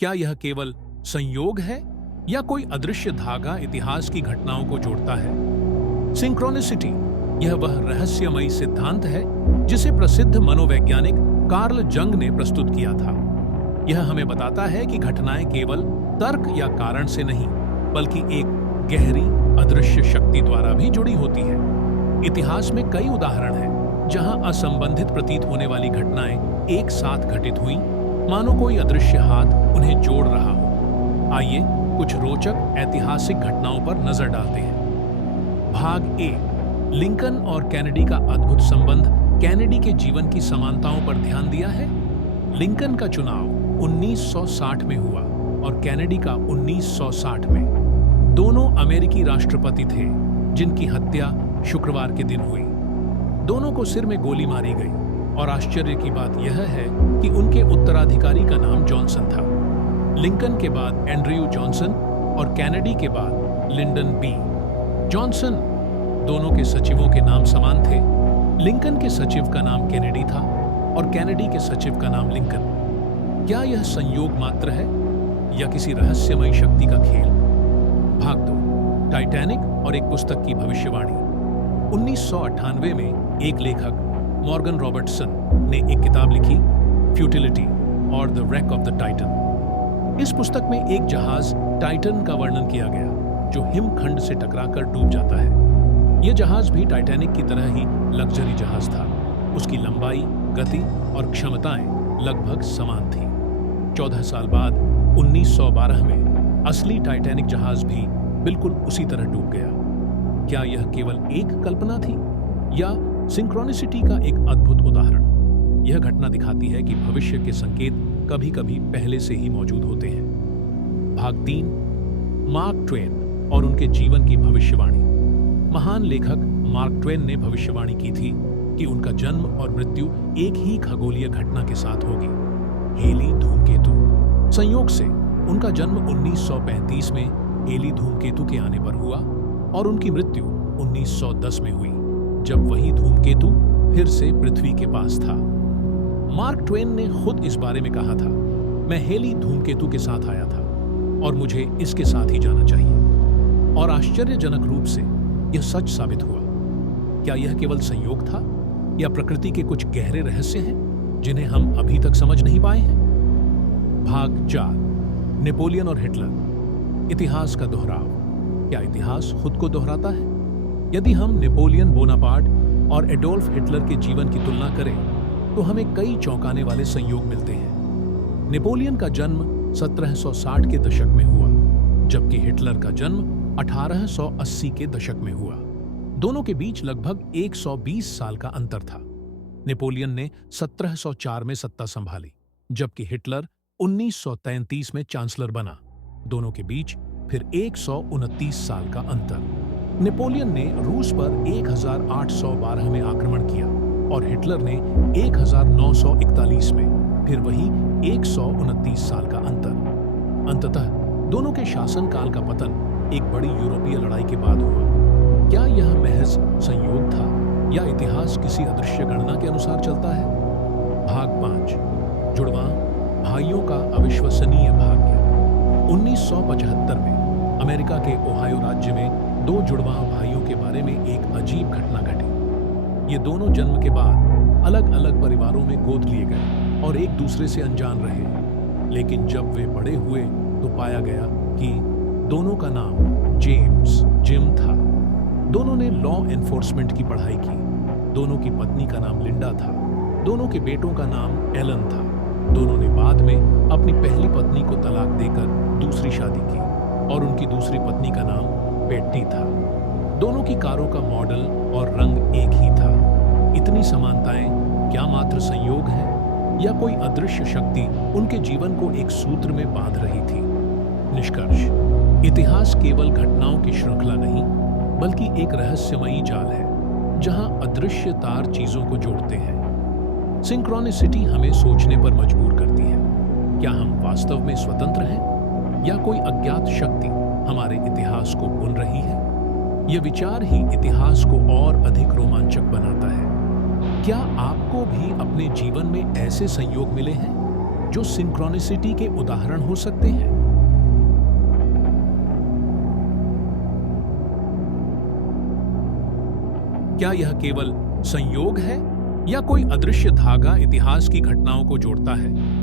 क्या यह केवल संयोग है या कोई अदृश्य धागा इतिहास की घटनाओं को जोड़ता है? सिंक्रोनिसिटी यह वह रहस्यमयी सिद्धांत है जिसे प्रसिद्ध मनोवैज्ञानिक कार्ल जंग ने प्रस्तुत किया था। यह हमें बताता है कि घटनाएं केवल तर्क या कारण से नहीं, बल्कि एक गहरी अदृश्य शक्ति द्वारा भी जुड़ी होती है। इतिहास में कई उदाहरण हैं जहां असंबंधित प्रतीत होने वाली घटनाएं एक साथ घटित हुई, मानो कोई अदृश्य हाथ उन्हें जोड़ रहा हो। आइए कुछ रोचक ऐतिहासिक घटनाओं पर नजर डालते हैं। भाग ए, लिंकन और कैनेडी का अद्भुत संबंध कैनेडी के जीवन की समानताओं पर ध्यान दिया है। लिंकन का चुनाव 1960 में हुआ और कैनेडी का 1960 में। दोनों अमेरिकी राष्ट्रपति थे जिनकी हत्या शुक्रवार के दिन हुई। दोनों को सिर में गोली मारी गई और आश्चर्य की बात यह है कि उनके उत्तराधिकारी का नाम जॉनसन था। लिंकन के बाद एंड्रयू जॉनसन और कैनेडी के बाद लिंडन बी जॉनसन। दोनों के सचिवों के नाम समान थे। लिंकन के सचिव का नाम कैनेडी था और कैनेडी के सचिव का नाम लिंकन। क्या यह संयोग मात्र है या किसी रहस्यमयी शक्ति का खेल? भाग 2, टाइटैनिक और एक पुस्तक की भविष्यवाणी। 1998 में एक लेखक मॉर्गन रॉबर्टसन ने एक किताब लिखी, फ्यूटिलिटी और the wreck of the Titan. इस पुस्तक में एक जहाज टाइटन का वर्णन किया गया जो हिमखंड से टकराकर डूब जाता है। यह जहाज भी टाइटैनिक की तरह ही लग्जरी जहाज था। उसकी लंबाई, गति और क्षमताएं लगभग समान थी। 14 साल बाद 1912 में असली टाइटैनिक जहाज भी बिल्कुल उसी तरह डूब गया। क्या यह केवल एक कल्पना थी या सिंक्रोनिसिटी का एक अद्भुत उदाहरण? यह घटना दिखाती है कि भविष्य के संकेत कभी-कभी पहले से ही मौजूद होते हैं। भाग 3, मार्क ट्वेन और उनके जीवन की भविष्यवाणी। महान लेखक मार्क ट्वेन ने भविष्यवाणी की थी कि उनका जन्म और मृत्यु एक ही खगोलीय घटना के साथ होगी, हेली धूमकेतु। संयोग से उनका जन्म 1935 में हेली धूमकेतु के आने पर हुआ और उनकी मृत्यु 1910 में हुई, जब वही धूमकेतु फिर से पृथ्वी के पास था। मार्क ट्वेन ने खुद इस बारे में कहा था, मैं हेली धूमकेतु के साथ आया था और मुझे इसके साथ ही जाना चाहिए। और आश्चर्यजनक रूप से यह सच साबित हुआ। क्या यह केवल संयोग था या प्रकृति के कुछ गहरे रहस्य हैं जिन्हें हम अभी तक समझ नहीं पाए हैं? भाग 4, नेपोलियन और हिटलर। इतिहास का दोहराव। क्या इतिहास खुद को दोहराता है? यदि हम नेपोलियन बोनापार्ट और एडोल्फ हिटलर के जीवन की तुलना करें तो हमें कई चौंकाने वाले संयोग मिलते हैं। नेपोलियन का जन्म 1760 के दशक में हुआ, जबकि हिटलर का जन्म 1880 के दशक में हुआ। दोनों के बीच लगभग 120 साल का अंतर था। नेपोलियन ने 1704 में सत्ता संभाली, जबकि हिटलर 1933 में चांसलर बना। दोनों के बीच फिर 129 साल का अंतर। नेपोलियन ने रूस पर 1812 में आक्रमण किया और हिटलर ने 1941 में, फिर वही 129 साल का अंतर। अंततः दोनों के शासनकाल का पतन एक बड़ी यूरोपीय लड़ाई के बाद हुआ। क्या यह महज संयोग था या इतिहास किसी अदृश्य गणना के अनुसार चलता है? भाग 5, जुड़वां भाइयों का अविश्वसनीय भाग्य। 1975 में अमेरिका के ओहायो राज्य में 2 जुड़वां भाइयों के बारे में एक अजीब घटना घटी। ये दोनों जन्म के बाद अलग-अलग परिवारों में गोद लिए गए और एक दूसरे से अनजान रहे। लेकिन जब वे बड़े हुए तो पाया गया कि दोनों का नाम जिम था। दोनों ने लॉ एनफोर्समेंट की पढ़ाई की। दोनों की पत्नी का नाम लिंडा था। दोनों के बेटों का नाम एलन था। दोनों ने बाद में अपनी पहली पत्नी को तलाक देकर दूसरी शादी की और उनकी दूसरी पत्नी का नाम बेट्टी था। दोनों की कारों का मॉडल और रंग एक ही था। इतनी समानताएं क्या मात्र संयोग है या कोई अदृश्य शक्ति उनके जीवन को एक सूत्र में बांध रही थी? निष्कर्ष: इतिहास केवल घटनाओं की श्रृंखला नहीं, बल्कि एक रहस्यमयी जाल है जहां अदृश्य तार चीजों को जोड़ते हैं। सिंक्रोनिसिटी हमें सोचने पर मजबूर करती है, क्या हम वास्तव में स्वतंत्र हैं या कोई अज्ञात शक्ति हमारे इतिहास को बुन रही है? यह विचार ही इतिहास को और अधिक रोमांचक बनाता है। क्या आपको भी अपने जीवन में ऐसे संयोग मिले हैं जो सिंक्रोनिसिटी के उदाहरण हो सकते हैं? क्या यह केवल संयोग है या कोई अदृश्य धागा इतिहास की घटनाओं को जोड़ता है?